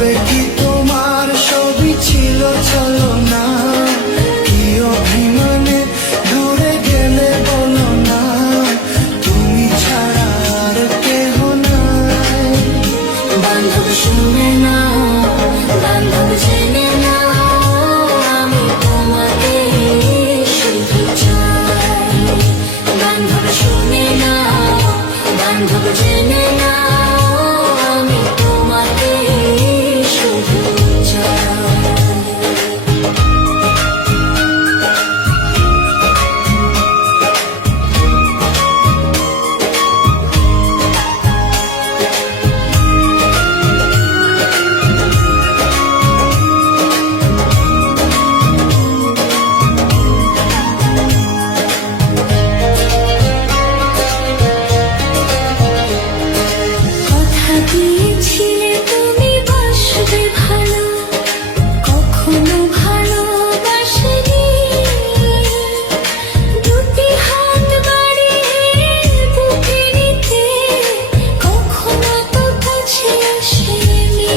তবে কি তোমার সবই ছিল চলো না, কি অভিমানে দূরে গেলে বলো না, তুমি ছাড়া আর কেহ নাই। বান্ধব শুনে না, বান্ধব জেনে না, আমি তোমাকে শুধু চাই। বান্ধব শুনে না, বান্ধব জেনে না, আমি তোমাকে শুধু চাই। কথা দিয়েছিলে তুমি বাসবে ভালো, কখনো ভালোবাসিনি। দুটি হাত বাড়িয়ে বুকে নিতে, কখনো তো কাছে আসেনি।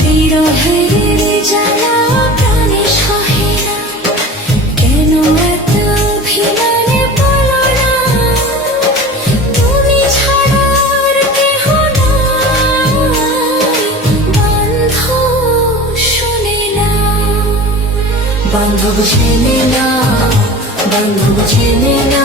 বিরহের জ্বালা প্রাণে সহে না, কেন এত অভিমানে বলো না, তুমি ছাড়া আর কেহ নাই। বান্ধব শুনে না, বান্ধব জেনে না, বান্ধব জেনে না।